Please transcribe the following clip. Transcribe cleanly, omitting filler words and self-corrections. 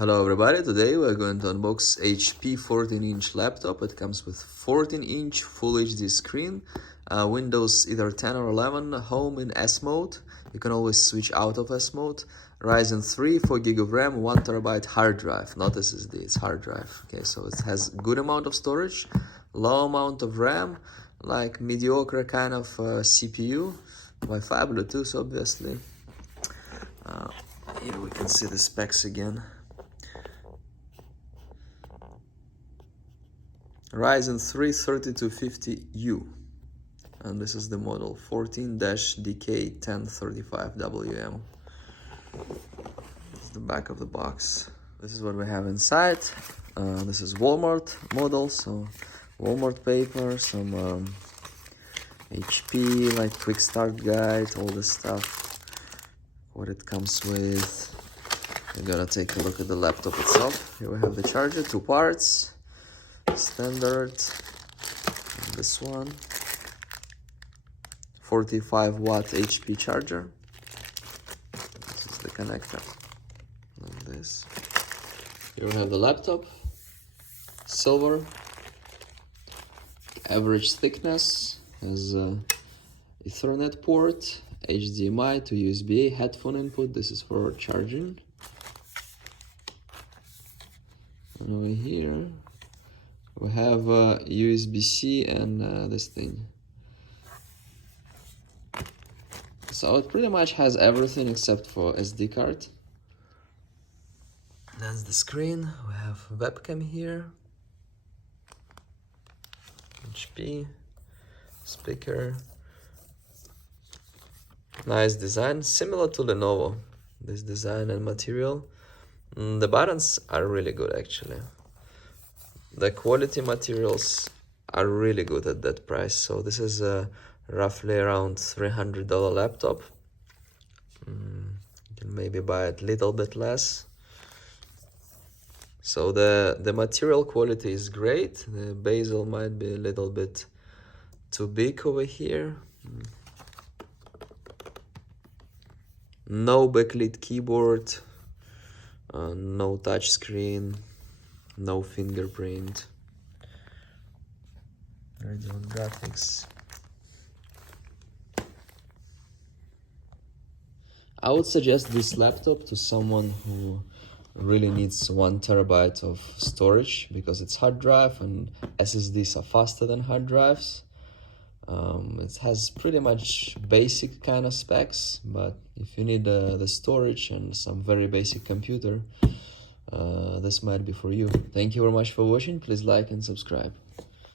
Hello everybody, today we're going to unbox HP 14-inch laptop. It comes with 14-inch Full HD screen, Windows either 10 or 11, home in S mode. You can always switch out of S mode. Ryzen 3, 4GB of RAM, 1TB hard drive, not SSD, it's hard drive. Okay, so it has good amount of storage, low amount of RAM, like mediocre kind of CPU, Wi-Fi, Bluetooth obviously. Here we can see the specs again. Ryzen 3 3250U, and this is the model 14-DK1035WM. This is the back of the box. This is what we have inside. This is Walmart model, so Walmart paper, some HP like quick start guide, all this stuff, what it comes with. We're gonna take a look at the laptop itself. Here we have the charger, 2 parts. Standard, and this one 45-watt HP charger. This is the connector, like this. Here we have the laptop, silver, average thickness, has a Ethernet port, HDMI to USB, headphone input. This is for charging. And over here we have USB-C and this thing. So it pretty much has everything except for SD card. That's the screen. We have webcam here. HP. Speaker. Nice design, similar to Lenovo. This design and material. The buttons are really good actually. The quality materials are really good at that price. So this is roughly around $300 laptop. You can maybe buy it a little bit less. So the material quality is great. The bezel might be a little bit too big over here. No backlit keyboard, no touch screen. No fingerprint. Regular graphics. I would suggest this laptop to someone who really needs 1TB of storage because it's hard drive and SSDs are faster than hard drives. It has pretty much basic kind of specs, but if you need the storage and some very basic computer, this might be for you. Thank you very much for watching. Please like and subscribe.